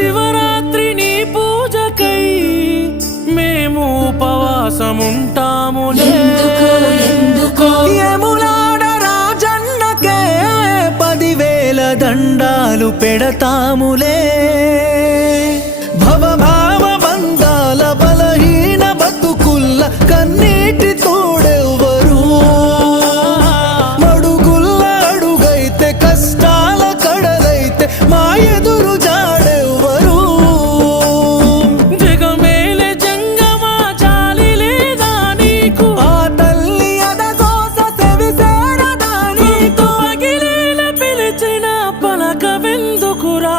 శివరాత్రి నీ పూజకై మేము ఉపవాసముంటాములే. యములాడ రాజన్నకే 10,000 దండాలు పెడతాములే. భవభావ బంధాల బలహీన బతుకుల్ల కన్నీటి తోడెవ్వరు. మడుగుల్ల అడుగైతే కష్టాల కడలైతే మా ఎదురు జాడెవ్వరు. జగమేలే జంగమా జాలి లేదా నీకు, ఆ తల్లి అదగోస సెవిసేరదా నీకు. పగిలేల పిలిచిన పలకవెందుకురా.